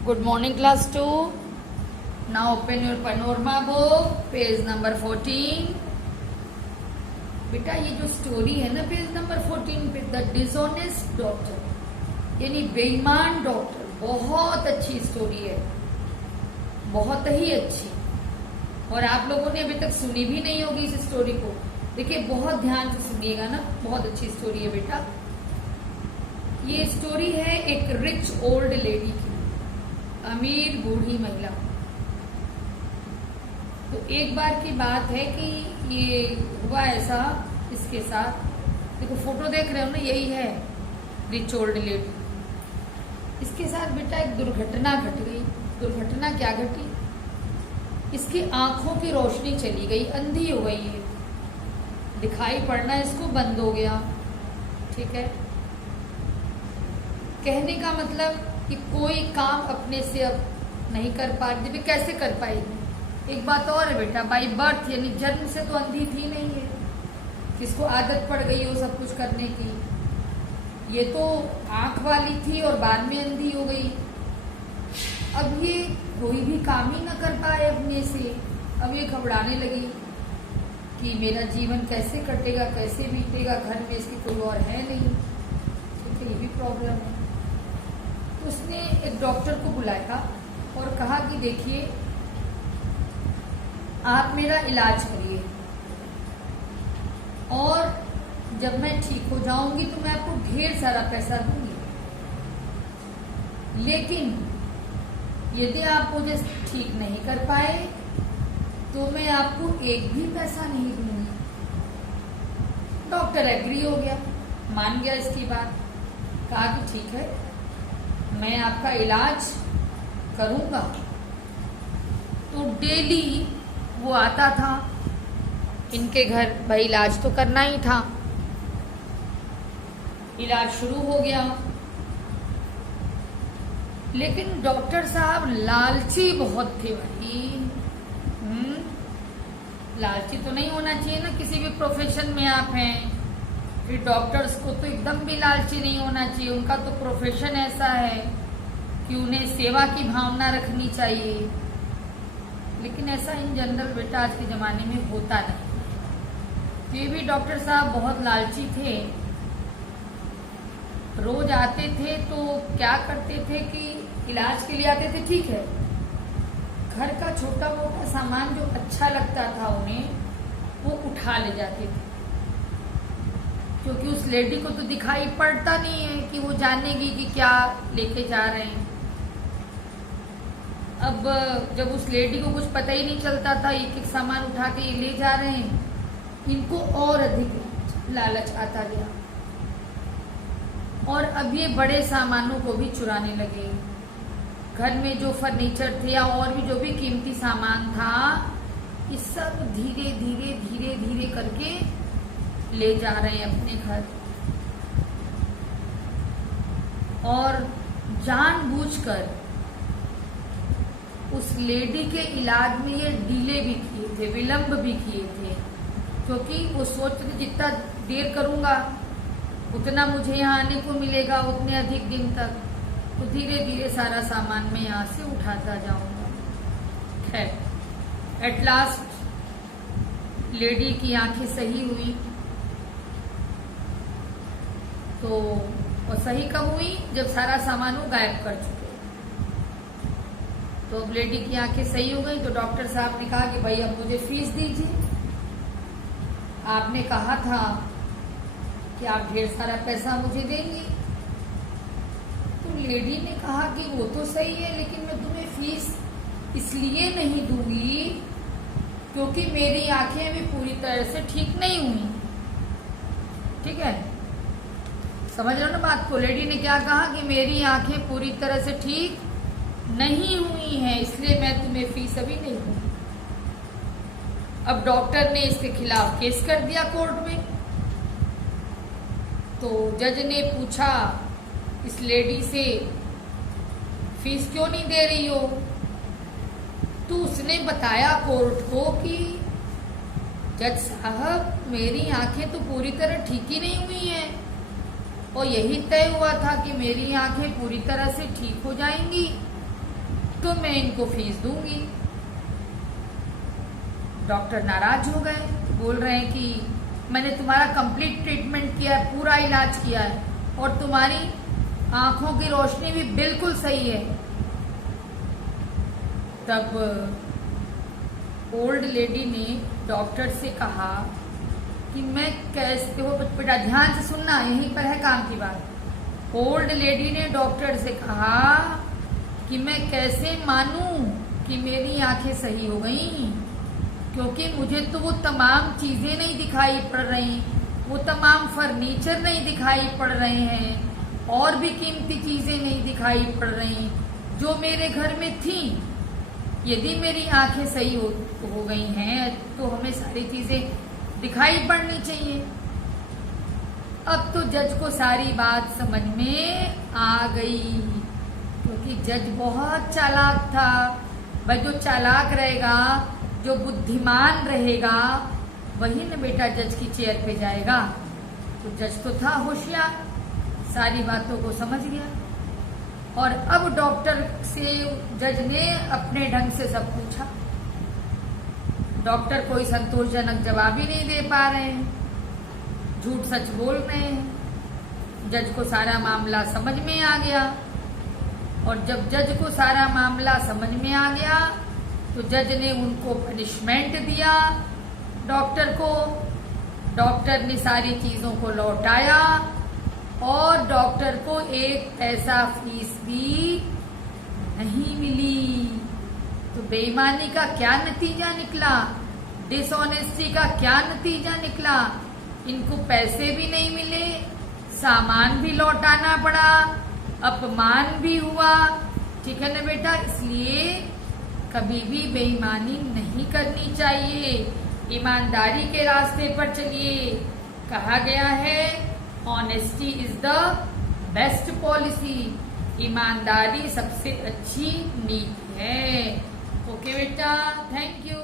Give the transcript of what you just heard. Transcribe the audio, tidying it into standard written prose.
Good morning, class 2. Now open your panorama book, page number 14. बेटा ये जो story है ना पेज नंबर 14 पे, द डिसऑनेस्ट डॉक्टर यानी बेईमान डॉक्टर, बहुत अच्छी स्टोरी है, बहुत ही अच्छी। और आप लोगों ने अभी तक सुनी भी नहीं होगी इस स्टोरी को। देखिए बहुत ध्यान से सुनिएगा ना, बहुत अच्छी स्टोरी है बेटा। ये स्टोरी है एक रिच ओल्ड लेडी की, अमीर बूढ़ी महिला। तो एक बार की बात है कि ये हुआ ऐसा इसके साथ। देखो फोटो देख रहे हो ना, यही है रिच ओल्ड लेडी। इसके साथ बेटा एक दुर्घटना घट गई। दुर्घटना क्या घटी? इसकी आंखों की रोशनी चली गई, अंधी हो गई है, दिखाई पड़ना इसको बंद हो गया। ठीक है, कहने का मतलब कि कोई काम अपने से अब नहीं कर पा रही। कैसे कर पाएगी? एक बात और है बेटा, बाई बर्थ यानी जन्म से तो अंधी थी नहीं है, किसको आदत पड़ गई हो सब कुछ करने की। ये तो आंख वाली थी और बाद में अंधी हो गई। अब ये कोई भी काम ही ना कर पाए अपने से। अब ये घबराने लगी कि मेरा जीवन कैसे कटेगा, कैसे बीतेगा, घर में इसकी कोई और है नहीं। ठीक है, ये भी प्रॉब्लम है। तो उसने एक डॉक्टर को बुलाया और कहा कि देखिए आप मेरा इलाज करिए और जब मैं ठीक हो जाऊंगी तो मैं आपको ढेर सारा पैसा दूंगी, लेकिन यदि आप मुझे ठीक नहीं कर पाए तो मैं आपको एक भी पैसा नहीं दूंगी। डॉक्टर एग्री हो गया, मान गया इसकी बात। कहा कि ठीक है, मैं आपका इलाज करूंगा। तो डेली वो आता था इनके घर, भाई इलाज तो करना ही था। इलाज शुरू हो गया, लेकिन डॉक्टर साहब लालची बहुत थे भाई। लालची तो नहीं होना चाहिए ना, किसी भी प्रोफेशन में आप हैं। फिर डॉक्टर्स को तो एकदम भी लालची नहीं होना चाहिए। उनका तो प्रोफेशन ऐसा है कि उन्हें सेवा की भावना रखनी चाहिए। लेकिन ऐसा इन जनरल बेटा आज के जमाने में होता नहीं। ये भी डॉक्टर साहब बहुत लालची थे। रोज आते थे तो क्या करते थे कि इलाज के लिए आते थे, ठीक है, घर का छोटा मोटा सामान जो अच्छा लगता था उन्हें वो उठा ले जाते थे, क्योंकि उस लेडी को तो दिखाई पड़ता नहीं है कि वो जानेगी कि क्या लेके जा रहे हैं। अब जब उस लेडी को कुछ पता ही नहीं चलता था, एक एक सामान उठा के ये ले जा रहे हैं, इनको और अधिक लालच आता गया और अब ये बड़े सामानों को भी चुराने लगे। घर में जो फर्नीचर थे या और भी जो भी कीमती सामान था, इस सब धीरे धीरे धीरे धीरे करके ले जा रहे हैं अपने घर। और जानबूझकर उस लेडी के इलाज में ये डिले भी किए थे, विलंब भी किए थे, क्योंकि वो सोच रहे जितना देर करूंगा उतना मुझे यहाँ आने को मिलेगा, उतने अधिक दिन तक। तो धीरे धीरे सारा सामान मैं यहाँ से उठाता जाऊंगा। खैर, एट लास्ट लेडी की आंखें सही हुई। तो वो सही कब हुई? जब सारा सामान वो गायब कर चुके। तो अब लेडी की आंखें सही हो गई। तो डॉक्टर साहब ने कहा कि भाई अब मुझे फीस दीजिए, आपने कहा था कि आप ढेर सारा पैसा मुझे देंगे। तो लेडी ने कहा कि वो तो सही है, लेकिन मैं तुम्हें फीस इसलिए नहीं दूंगी क्योंकि मेरी आंखें अभी पूरी तरह से ठीक नहीं हुई। ठीक है, समझ रहे हो ना बात को? लेडी ने क्या कहा कि मेरी आंखें पूरी तरह से ठीक नहीं हुई हैं, इसलिए मैं तुम्हें फीस अभी नहीं दूंगी। अब डॉक्टर ने इसके खिलाफ केस कर दिया कोर्ट में। तो जज ने पूछा इस लेडी से, फीस क्यों नहीं दे रही हो? तो उसने बताया कोर्ट को कि जज साहब, मेरी आंखें तो पूरी तरह ठीक ही नहीं हुई हैं और यही तय हुआ था कि मेरी आंखें पूरी तरह से ठीक हो जाएंगी तो मैं इनको फीस दूंगी। डॉक्टर नाराज हो गए, बोल रहे हैं कि मैंने तुम्हारा कंप्लीट ट्रीटमेंट किया है, पूरा इलाज किया है और तुम्हारी आंखों की रोशनी भी बिल्कुल सही है। तब ओल्ड लेडी ने डॉक्टर से कहा कि मैं कैसे, हो बेटा ध्यान से सुनना, यहीं पर है काम की बात। ओल्ड लेडी ने डॉक्टर से कहा कि मैं कैसे मानूं कि मेरी आंखें सही हो गई, क्योंकि मुझे तो वो तमाम चीजें नहीं दिखाई पड़ रही, वो तमाम फर्नीचर नहीं दिखाई पड़ रहे हैं और भी कीमती चीजें नहीं दिखाई पड़ रही जो मेरे घर में थी। यदि मेरी आंखें सही हो गई हैं तो हमें सारी चीजें दिखाई पड़नी चाहिए। अब तो जज को सारी बात समझ में आ गई, क्योंकि जज बहुत चालाक था। भाई जो चालाक रहेगा, जो बुद्धिमान रहेगा, वही न बेटा जज की चेयर पे जाएगा। तो जज तो था होशियार, सारी बातों को समझ गया और अब डॉक्टर से जज ने अपने ढंग से सब पूछा। डॉक्टर कोई संतोषजनक जवाब ही नहीं दे पा रहे हैं, झूठ सच बोल रहे हैं। जज को सारा मामला समझ में आ गया और जब जज को सारा मामला समझ में आ गया तो जज ने उनको पनिशमेंट दिया डॉक्टर को। डॉक्टर ने सारी चीजों को लौटाया और डॉक्टर को एक पैसा फीस भी नहीं मिली। तो बेईमानी का क्या नतीजा निकला, डिसऑनेस्टी का क्या नतीजा निकला? इनको पैसे भी नहीं मिले, सामान भी लौटाना पड़ा, अपमान भी हुआ। ठीक है ना बेटा, इसलिए कभी भी बेईमानी नहीं करनी चाहिए, ईमानदारी के रास्ते पर चलिए। कहा गया है honesty is the best policy, ईमानदारी सबसे अच्छी नीति है। ओके बेटा, थैंक यू।